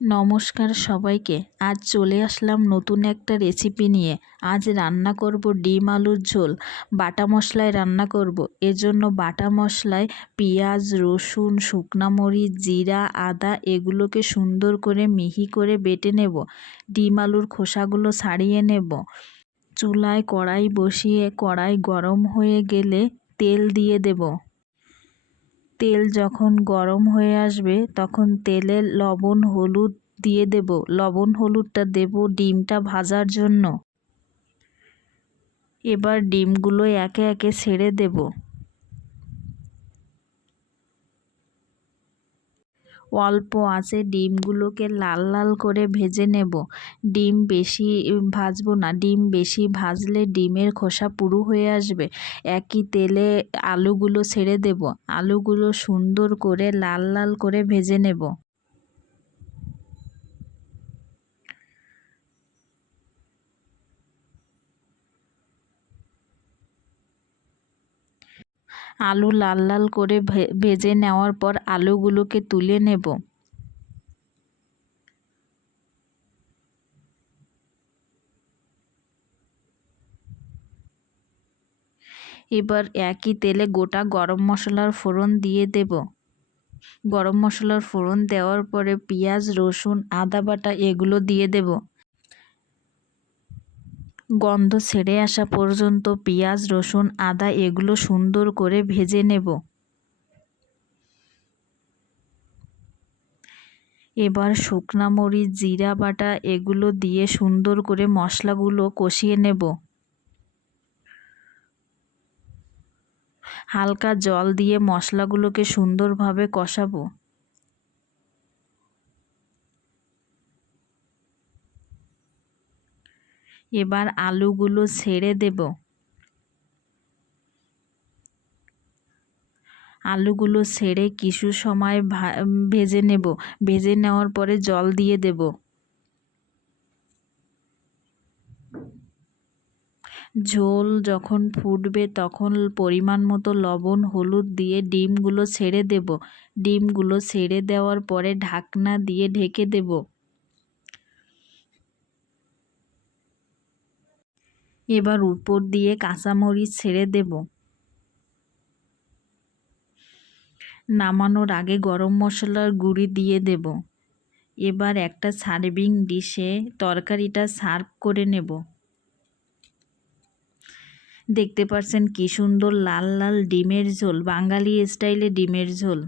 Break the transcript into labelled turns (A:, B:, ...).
A: নমস্কার সবাইকে। আজ চলে আসলাম নতুন একটা রেসিপি নিয়ে। আজ রান্না করব ডিম আলুর ঝোল। বাটা মশলায় রান্না করব। এজন্য বাটা মশলায় পেঁয়াজ, রসুন, শুকনা মরিচ, জিরা, আদা এগুলোকে সুন্দর করে মিহি করে বেটে নেব। ডিম আলুর খোসাগুলো ছাড়িয়ে নেব। চুলায় কড়াই বসিয়ে কড়াই গরম হয়ে গেলে তেল দিয়ে দেব। তেল যখন গরম হয়ে আসবে, তখন তেলে লবণ, হলুদ দিয়ে দেব। লবণ, হলুদটা দেব ডিমটা ভাজার জন্য। এবার ডিমগুলো একে একে ছেড়ে দেব। অল্প আছে, ডিমগুলোকে লাল লাল করে ভেজে নেব। ডিম বেশি ভাজবো না। ডিম বেশি ভাজলে ডিমের খোসা পুরু হয়ে আসবে। একই তেলে আলুগুলো ছেড়ে দেব। আলুগুলো সুন্দর করে লাল লাল করে ভেজে নেব। আলু লাল লাল করে ভেজে নেওয়ার পর আলুগুলোকে তুলে নেব। এবার একই তেলে গোটা গরম মশলার ফোড়ন দিয়ে দেব। গরম মশলার ফোড়ন দেওয়ার পরে পেঁয়াজ, রসুন, আদা বাটা এগুলো দিয়ে দেব। গন্ধ ছেড়ে আসা পর্যন্ত পেঁয়াজ, রসুন, আদা এগুলো সুন্দর করে ভেজে নেব। এবার শুকনা মরিচ, জিরা বাটা এগুলো দিয়ে সুন্দর করে মশলাগুলো কষিয়ে নেব। হালকা জল দিয়ে মশলাগুলোকে সুন্দরভাবে কষাবো। এবার আলুগুলো ছেড়ে দেব। আলুগুলো ছেড়ে কিছু সময় ভেজে নেব। ভেজে নেওয়ার পরে জল দিয়ে দেব। ঝোল যখন ফুটবে তখন পরিমাণ মতো লবণ, হলুদ দিয়ে ডিমগুলো ছেড়ে দেব। ডিমগুলো ছেড়ে দেওয়ার পরে ঢাকনা দিয়ে ঢেকে দেব। এবার উপর দিয়ে কাঁচামরিচ ছেড়ে দেব। নামানোর আগে গরম মশলার গুঁড়ি দিয়ে দেব। এবার একটা সার্ভিং ডিশে তরকারিটা সার্ভ করে নেব। দেখতে পাচ্ছেন কি সুন্দর লাল লাল ডিমের ঝোল, বাঙালি স্টাইলে ডিমের ঝোল।